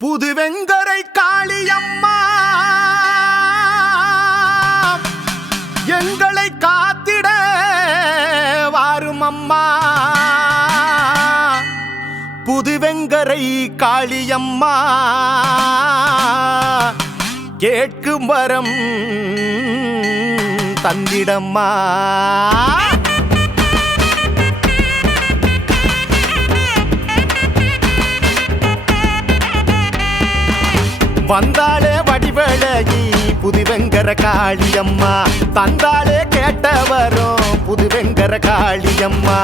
புதுவெங்கரை காளியம்மா எங்களை காத்திட வாரும் அம்மா. புதுவெங்கரை காளியம்மா கேட்கும் வரம் தந்திடம்மா. வந்தாளே வடிவழகி புதுவெங்கர காளியம்மா, தந்தாளே கேட்ட வரும் புதுவெங்கர காளியம்மா.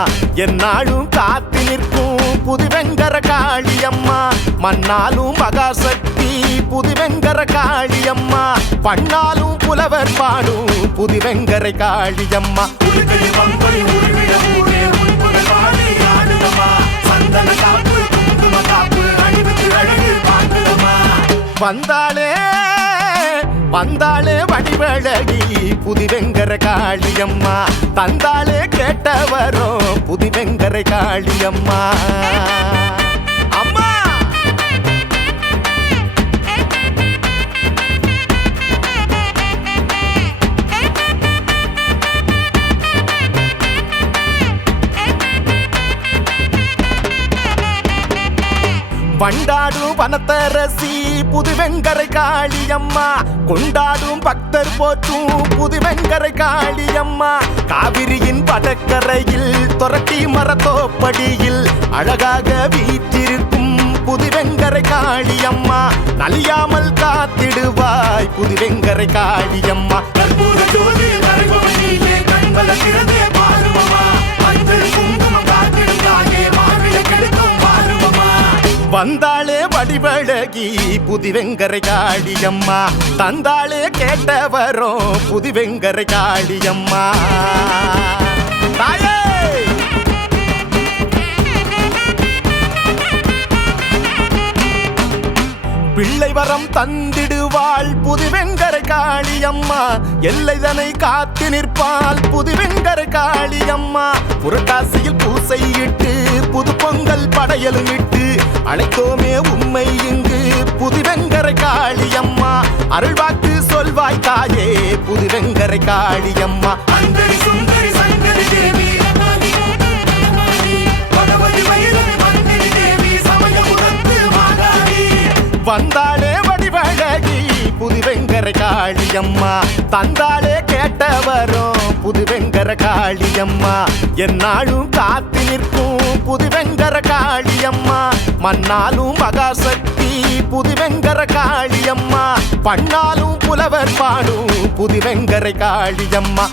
என்னாலும் காத்து நிற்கும் புதுவெங்கர காளியம்மா, மண்ணாலும் மகாசக்தி புதுவெங்கர காளியம்மா, பண்ணாலும் புலவர் பாடும் புதுவெங்கரை காளியம்மா. வந்தாளே வந்தாளே வடிவழகி புதுவெங்கர காளியம்மா, தந்தாளே கேட்ட வரும் புதுவெங்கரை காளியம்மா. அம்மா வண்டாடும் வனத்தரசி புதுவெங்கரை காளியம்மா, கொண்டாடும் பக்தர் போற்றும் புதுவெங்கரை காளியம்மா. காவிரியின் வடக்கரையில் தொரட்டி மரத்தோப்படியில் அழகாக வீற்றிருக்கும் புதுவெங்கரை காளியம்மா, நலியாமல் காத்திடுவாய் புதுவெங்கரை காளியம்மா. வந்தாளே வடிவழகி புதுவெங்கரை காளியம்மா, தந்தாளே கேட்ட வரும் புதுவெங்கரை காளியம்மா. தாயே பிள்ளை வரம் தந்திடுவாள் புதுவெங்கரை காளியம்மா, எல்லைதனை காத்து நிற்பாள் புதுவெங்கரை காளியம்மா. புரட்டாசியில் பூசை இட்டு புது பொங்கல் படையலும் இட்டு அழைத்தோமே உண்மை இங்கு புதுவெங்கரை காளியம்மா. அருள்வாக்கு சொல்வாய் தாயே புதுவெங்கரை காளியம்மா. வந்தாளே வடிவழகி புதுவெங்கரை காளியம்மா, தந்தாளே கேட்ட வரும் புதுவெங்கர காளியம்மா. என்னாலும் காத்து நிற்கும் புதுவெங்கர காளியம்மா, மண்ணாலும் மகாசக்தி புதுவெங்கர காளியம்மா, பண்ணாலும் புலவர் பாடும் புதுவெங்கரை காளியம்மா.